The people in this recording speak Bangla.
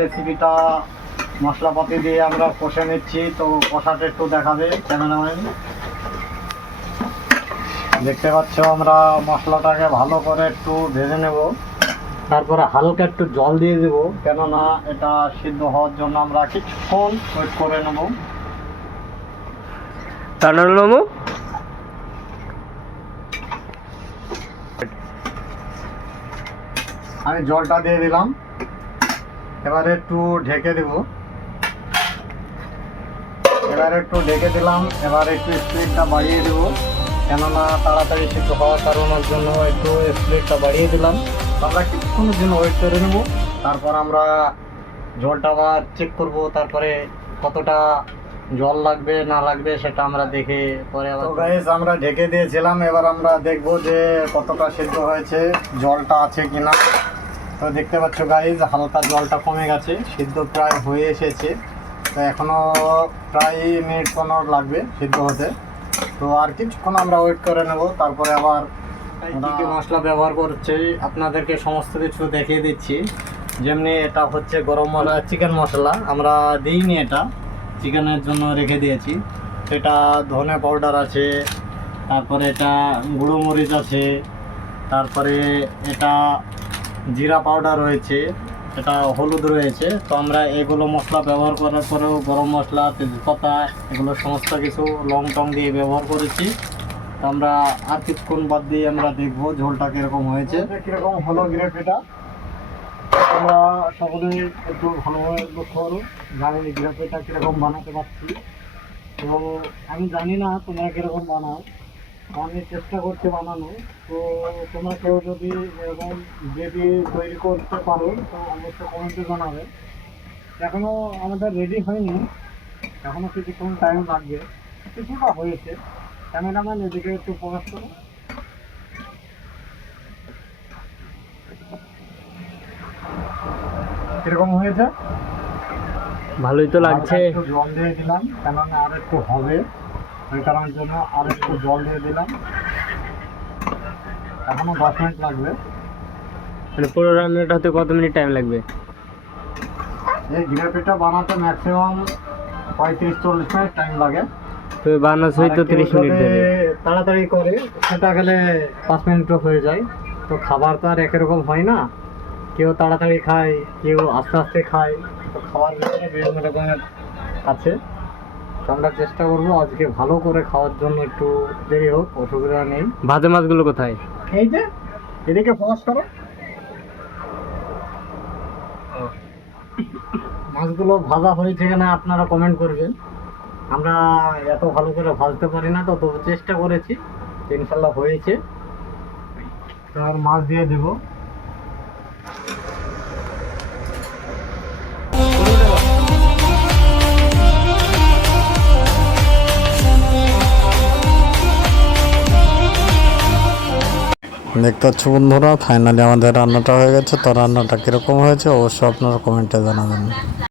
রেসিপিটা মশলাপাতি দিয়ে আমরা কষে নিচ্ছি, তো কষাটা একটু দেখাবে ক্যামেরাম্যান। দেখতে পাচ্ছ আমরা মশলাটাকে ভালো করে একটু ভেজে নেব, তারপরে হালকা একটু জল দিয়ে দেবো, কেননা এটা সিদ্ধ হওয়ার জন্য আমরা কিছুক্ষণ ওয়েট করে নেব। আমি জলটা দিয়ে দিলাম, এবারে একটু ঢেকে দেব। এবারে একটু ঢেকে দিলাম, এবার একটু স্পিডটা বাড়িয়ে দেবো, কেননা তাড়াতাড়ি সিদ্ধ হওয়ার কারণের জন্য একটু স্পিডটা বাড়িয়ে দিলাম। আমরা কিছুক্ষণের জন্য ওয়েট করে নেব, তারপর আমরা জলটা আবার চেক করব, তারপরে কতটা জল লাগবে না লাগবে সেটা আমরা দেখে পরে আবার। তো গাইস আমরা ঢেকে দিয়েছিলাম, এবার আমরা দেখব যে কতটা সিদ্ধ হয়েছে, জলটা আছে কিনা। তো দেখতে পাচ্ছ গাইস হালকা জলটা কমে গেছে, সিদ্ধ প্রায় হয়ে এসেছে। তো এখনও প্রায় মিনিট 15 লাগবে সিদ্ধ হতে। তো আর কিছুক্ষণ আমরা ওয়েট করে নেব, তারপরে আবার কী কী মশলা ব্যবহার করছি আপনাদেরকে সমস্ত কিছু দেখিয়ে দিচ্ছি। যেমনি এটা হচ্ছে গরম মশলা, চিকেন মশলা আমরা দিইনি, এটা চিকেনের জন্য রেখে দিয়েছি। এটা ধনে পাউডার আছে, তারপরে এটা গুঁড়ো মরিচ আছে, তারপরে এটা জিরা পাউডার রয়েছে, এটা হলুদ রয়েছে। তো আমরা এগুলো মশলা ব্যবহার করার পরেও গরম মশলা, তেজপাতা, এগুলো সমস্ত কিছু লং টং দিয়ে ব্যবহার করেছি। তো আমরা আর কিছুক্ষণ বাদ দিয়ে আমরা দেখবো ঝোলটা কীরকম হয়েছে, কীরকম হলো গ্রেভিটা। আমরা সকলেই একটু ভালোভাবে লক্ষ্য করো, জানি গ্রেভিটা কীরকম বানাতে পারছি। তো আমি জানি না তোমরা কীরকম বানাও, আমি চেষ্টা করছি বানানো। তো তোমরা কেউ যদি এরকম গ্রেভি তৈরি করতে পারো তো অবশ্যই কমেন্টে জানাবে। এখনও আমাদের রেডি হয়নি, এখনও কিছুক্ষণ টাইম লাগবে, কিছুটা হয়েছে। ক্যামেরাম্যান এদিকে একটু প্রকাশ করো। কীরকম হয়েছে? ভালোই তো লাগছে। একটু জল দিয়ে দিলাম, কেননা আর একটু হবে, ওই কারণের জন্য আর একটু জল দিয়ে দিলাম। এখনো 10 মিনিট লাগবে। মানে পুরো রান্নাটা হতে কত মিনিট টাইম লাগবে? এই গ্রেভিটা বানাতে ম্যাক্সিমাম 35-40 মিনিট টাইম লাগে। তো বানাসই তো 30 মিনিট দেবে। তাড়াতাড়ি করে সেটা গেলে 5 মিনিটও হয়ে যায়। তো খাবার তো আর একই রকম হয় না, কেউ তাড়াতাড়ি খায়, কেউ আস্তে আস্তে খায়। তো খাওয়ার ভিতরে বিভিন্ন রকমের আছে। তো আমরা চেষ্টা করবো আজকে ভালো করে খাওয়ার জন্য, একটু দেরি হোক, অসুবিধা নেই। ভাজা মাছগুলো কোথায়? এই যে এদিকে ফোকাস করো। মাছগুলো ভাজা হয়েছে কিনা আপনারা কমেন্ট করবেন। আমরা এত ভালো করে ভাজতে পারি না, তো তবু চেষ্টা করেছি, ইনশাল্লাহ হয়েছে। তো আর মাছ দিয়ে দেব। দেখতে পাচ্ছ বন্ধুরা, ফাইনালি আমাদের রান্নাটা হয়ে গেছে। তো রান্নাটা কীরকম হয়েছে অবশ্যই আপনারা কমেন্টে জানাবেন।